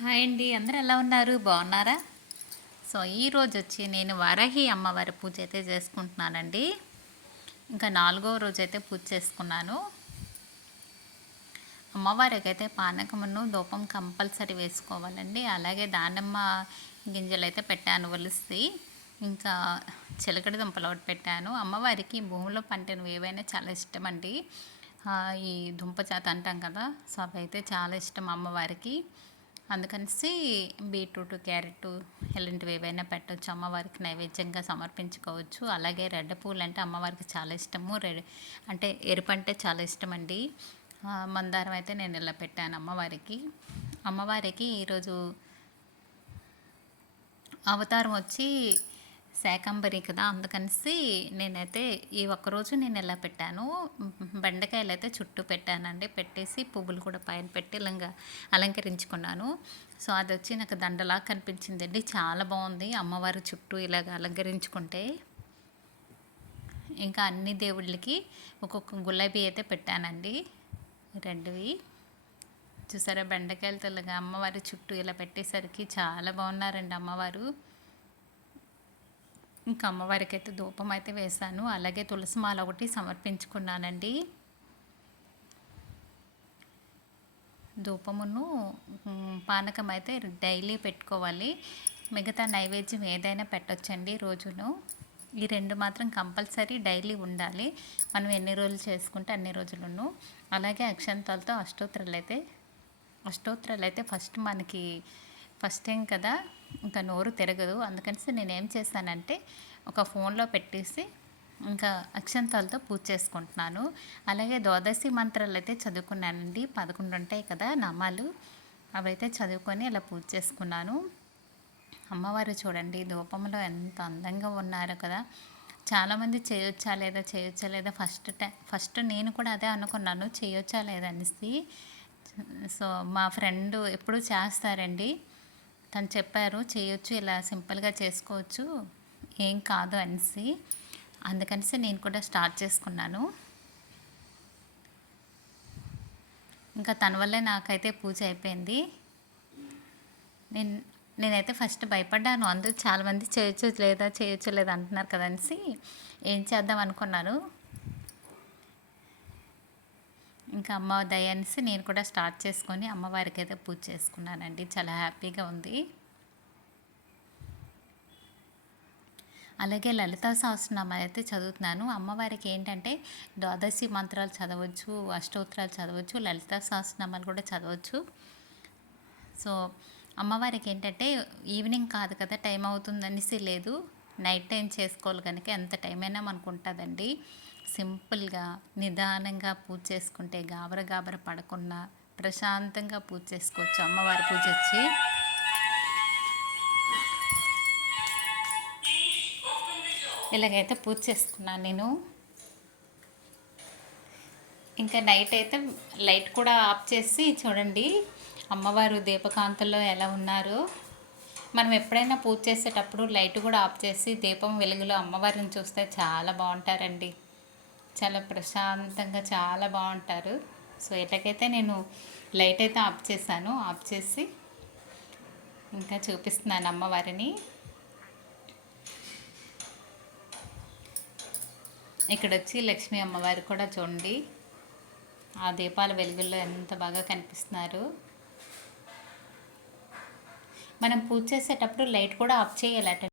Hi అండి, అందరూ ఎలా ఉన్నారు? బాగున్నారా? సో ఈరోజు వచ్చి నేను వారాహి అమ్మవారి పూజ అయితే చేసుకుంటున్నానండి. ఇంకా 4వ రోజు అయితే పూజ చేసుకున్నాను. అమ్మవారికి అయితే పానకమును ధూపం కంపల్సరీ వేసుకోవాలండి. అలాగే దానిమ్మ గింజలు అయితే పెట్టాను ఒలిసి. ఇంకా చిలకడ దుంపలు ఒకటి పెట్టాను. అమ్మవారికి భూమిలో పండినవి ఏవైనా చాలా ఇష్టం అండి. ఈ దుంప చేత అంటాం కదా, సో అవి అయితే చాలా ఇష్టం అమ్మవారికి. అందుకనేసి బీట్రూట్, క్యారెట్ ఇలాంటివి ఏవైనా పెట్టవచ్చు, అమ్మవారికి నైవేద్యంగా సమర్పించుకోవచ్చు. అలాగే రెడ్ పూలు అంటే అమ్మవారికి చాలా ఇష్టము. అంటే ఎరుపు అంటే చాలా ఇష్టం అండి. మందారం అయితే నేను ఇలా పెట్టాను అమ్మవారికి. అమ్మవారికి ఈరోజు అవతారం వచ్చి శాకంబరి కదా, అందుకనేసి నేనైతే ఈ ఒక్కరోజు నేను ఇలా పెట్టాను. బెండకాయలు అయితే చుట్టూ పెట్టానండి. పెట్టేసి పువ్వులు కూడా పైన పెట్టి ఇలాగా అలంకరించుకున్నాను. సో అది వచ్చి నాకు దండలా కనిపించిందండి. చాలా బాగుంది అమ్మవారి చుట్టూ ఇలాగ అలంకరించుకుంటే. ఇంకా అన్ని దేవుళ్ళకి ఒక్కొక్క గులాబీ అయితే పెట్టానండి, రెడ్వి. చూసారా, బెండకాయలతో ఇలాగా అమ్మవారి చుట్టూ ఇలా పెట్టేసరికి చాలా బాగున్నారండి అమ్మవారు. ఇంకా అమ్మవారికి అయితే ధూపం అయితే వేశాను. అలాగే తులసి మాల ఒకటి సమర్పించుకున్నానండి. ధూపమును పానకం అయితే డైలీ పెట్టుకోవాలి. మిగతా నైవేద్యం ఏదైనా పెట్టొచ్చండి రోజును. ఈ రెండు మాత్రం కంపల్సరీ డైలీ ఉండాలి. మనం ఎన్ని రోజులు చేసుకుంటే అన్ని రోజులను. అలాగే అక్షంతాలతో అష్టోత్తరాలు అయితే ఫస్ట్ టైం కదా, ఇంకా నోరు తిరగదు. అందుకని నేనేం చేశానంటే ఒక ఫోన్లో పెట్టేసి ఇంకా అక్షంతాలతో పూజ చేసుకుంటున్నాను. అలాగే ద్వాదశి మంత్రాలు అయితే చదువుకున్నానండి. 11 ఉంటాయి కదా నామాలు, అవైతే చదువుకొని ఇలా పూజ చేసుకున్నాను. అమ్మవారు చూడండి ధూపంలో ఎంత అందంగా ఉన్నారో కదా. చాలామంది చేయొచ్చా లేదా ఫస్ట్ నేను కూడా అదే అనుకున్నాను, చేయొచ్చా లేదా అనేసి. సో మా ఫ్రెండ్ ఎప్పుడు చేస్తారండి, తను చెప్పారు చేయొచ్చు, ఇలా సింపుల్గా చేసుకోవచ్చు, ఏం కాదు అనేసి. అందుకనిసి నేను కూడా స్టార్ట్ చేసుకున్నాను. ఇంకా తన వల్లే నాకైతే పూజ అయిపోయింది. నేనైతే ఫస్ట్ భయపడ్డాను. అందరూ చాలామంది చేయొచ్చు లేదా అంటున్నారు కదా అనేసి ఏం చేద్దాం అనుకున్నాను. ఇంకా అమ్మ దయ అనేసి నేను కూడా స్టార్ట్ చేసుకొని అమ్మవారికి అయితే పూజ చేసుకున్నానండి. చాలా హ్యాపీగా ఉంది. అలాగే లలితా సహస్రనామాలు అయితే చదువుతున్నాను. అమ్మవారికి ఏంటంటే ద్వాదశి మంత్రాలు చదవచ్చు, అష్టోత్తరాలు చదవచ్చు, లలితా సహస్రనామాలు కూడా చదవచ్చు. సో అమ్మవారికి ఏంటంటే ఈవినింగ్ కాదు కదా, టైం అవుతుందనేసి లేదు, నైట్ టైం చేసుకోవాలి కనుక ఎంత టైం అయినా మనకు ఉంటుందండి. సింపుల్గా నిదానంగా పూజ చేసుకుంటే గాబర పడకుండా ప్రశాంతంగా పూజ చేసుకోవచ్చు. అమ్మవారి పూజ వచ్చి ఇలాగైతే పూజ చేసుకున్నాను నేను. ఇంకా నైట్ అయితే లైట్ కూడా ఆఫ్ చేసి చూడండి అమ్మవారు దీపకాంతల్లో ఎలా ఉన్నారు. మనం ఎప్పుడైనా పూజ చేసేటప్పుడు లైట్ కూడా ఆఫ్ చేసి దీపం వెలుగులో అమ్మవారిని చూస్తే చాలా బాగుంటారండి. చాలా ప్రశాంతంగా చాలా బాగుంటారు. సో ఎలాగైతే నేను లైట్ అయితే ఆఫ్ చేశాను, ఆఫ్ చేసి ఇంకా చూపిస్తున్నాను అమ్మవారిని. ఇక్కడ వచ్చి లక్ష్మీ అమ్మవారు కూడా చూడండి, ఆ దీపాల వెలుగుల్లో ఎంత బాగా కనిపిస్తున్నారు. మనం పూజ చేసేటప్పుడు లైట్ కూడా ఆఫ్ చేయాలట.